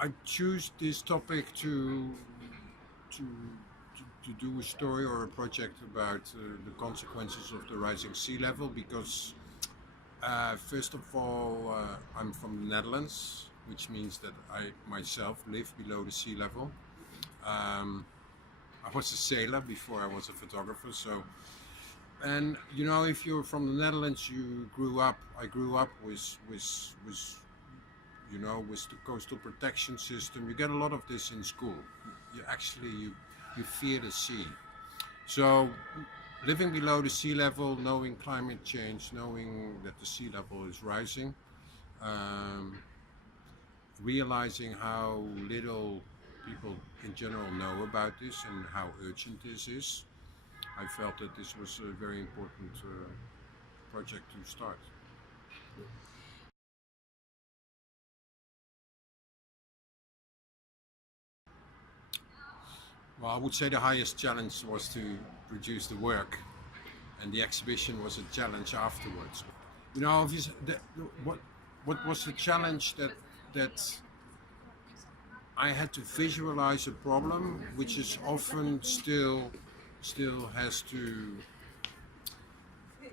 I choose this topic to to do a story or a project about the consequences of the rising sea level because first of all I'm from the Netherlands, which means that I myself live below the sea level. Um, I was a sailor before I was a photographer, so and you know if you're from the Netherlands, you grew up. I grew up with you know, with the coastal protection system. You get a lot of this in school. You actually you fear the sea. So living below the sea level, knowing climate change, knowing that the sea level is rising, um, realizing how little people in general know about this and how urgent this is, I felt that this was a very important project to start. Well, I would say the highest challenge was to produce the work, and the exhibition was a challenge afterwards. You know, what was the challenge that I had to visualize a problem, which is often still has to.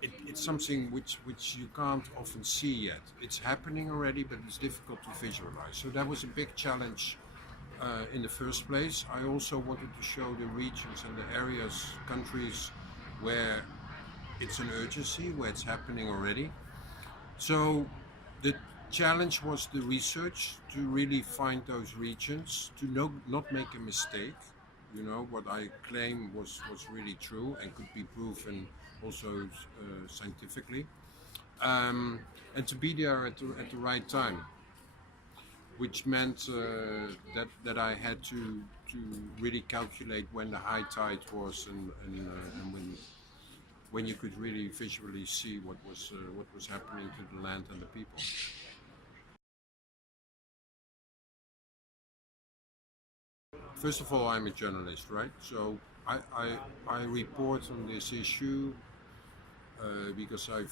It's something which you can't often see yet. It's happening already, but it's difficult to visualize. So that was a big challenge in the first place. I also wanted to show the regions and the areas, countries where it's an urgency, where it's happening already. So the challenge was the research to really find those regions, to not make a mistake. You know, what I claim was really true and could be proven also scientifically. Um, and to be there at the right time, which meant that I had to really calculate when the high tide was and when you could really visually see what was happening to the land and the people. First of all, I'm a journalist, right? So I report on this issue because I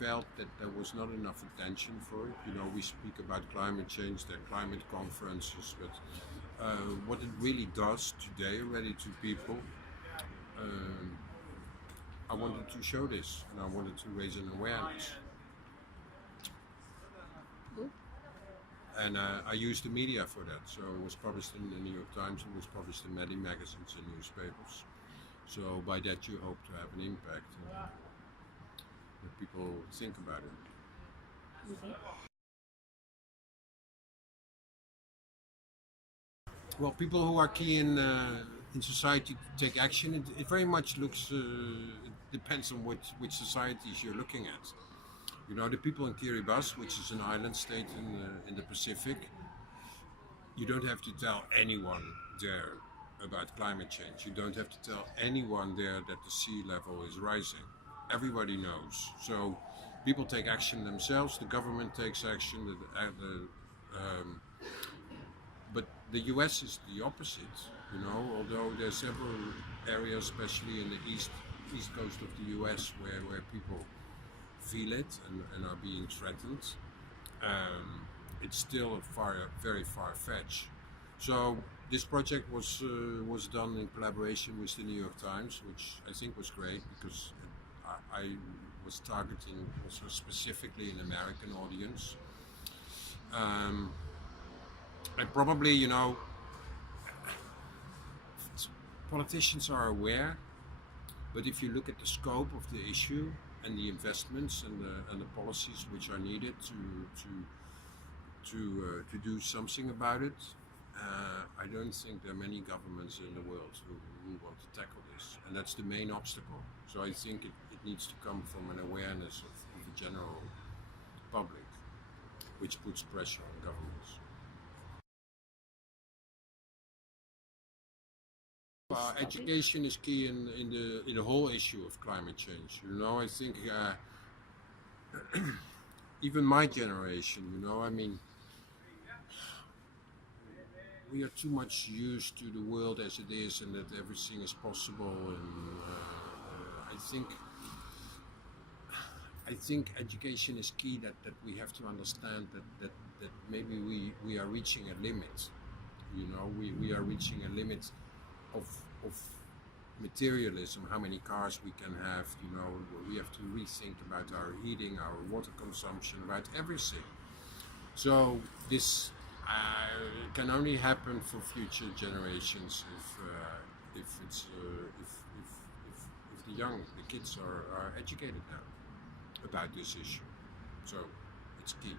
felt that there was not enough attention for it. You know, we speak about climate change, there are climate conferences, but what it really does today already to people, um, I wanted to show this and I wanted to raise an awareness. And I used the media for that. So it was published in the New York Times, it was published in many magazines and newspapers. So by that you hope to have an impact and that people think about it. Well, people who are key in society to take action, it very much looks. It depends on which societies you're looking at. You know, the people in Kiribati, which is an island state in the Pacific, you don't have to tell anyone there about climate change. You don't have to tell anyone there that the sea level is rising. Everybody knows. So people take action themselves. The government takes action. But the U.S. is the opposite. You know, although there's several areas, especially in the east coast of the U.S., where people feel it and are being threatened. Um, it's still very far fetched. So this project was done in collaboration with the New York Times, which I think was great because I was targeting also specifically an American audience. Um, and probably, you know, politicians are aware, but if you look at the scope of the issue and the investments and the policies which are needed to do something about it, I don't think there are many governments in the world who want to tackle this, and that's the main obstacle. So I think it needs to come from an awareness of the general public, which puts pressure on governments. Education is key in the whole issue of climate change. You know, I think even my generation, you know, I mean, we are too much used to the world as it is and that everything is possible. And I think education is key. That we have to understand that that maybe we are reaching a limit. You know, we are reaching a limit of materialism, how many cars we can have. You know, we have to rethink about our heating, our water consumption, about everything. So this can only happen for future generations if it's if the kids are educated now about this issue. So it's key.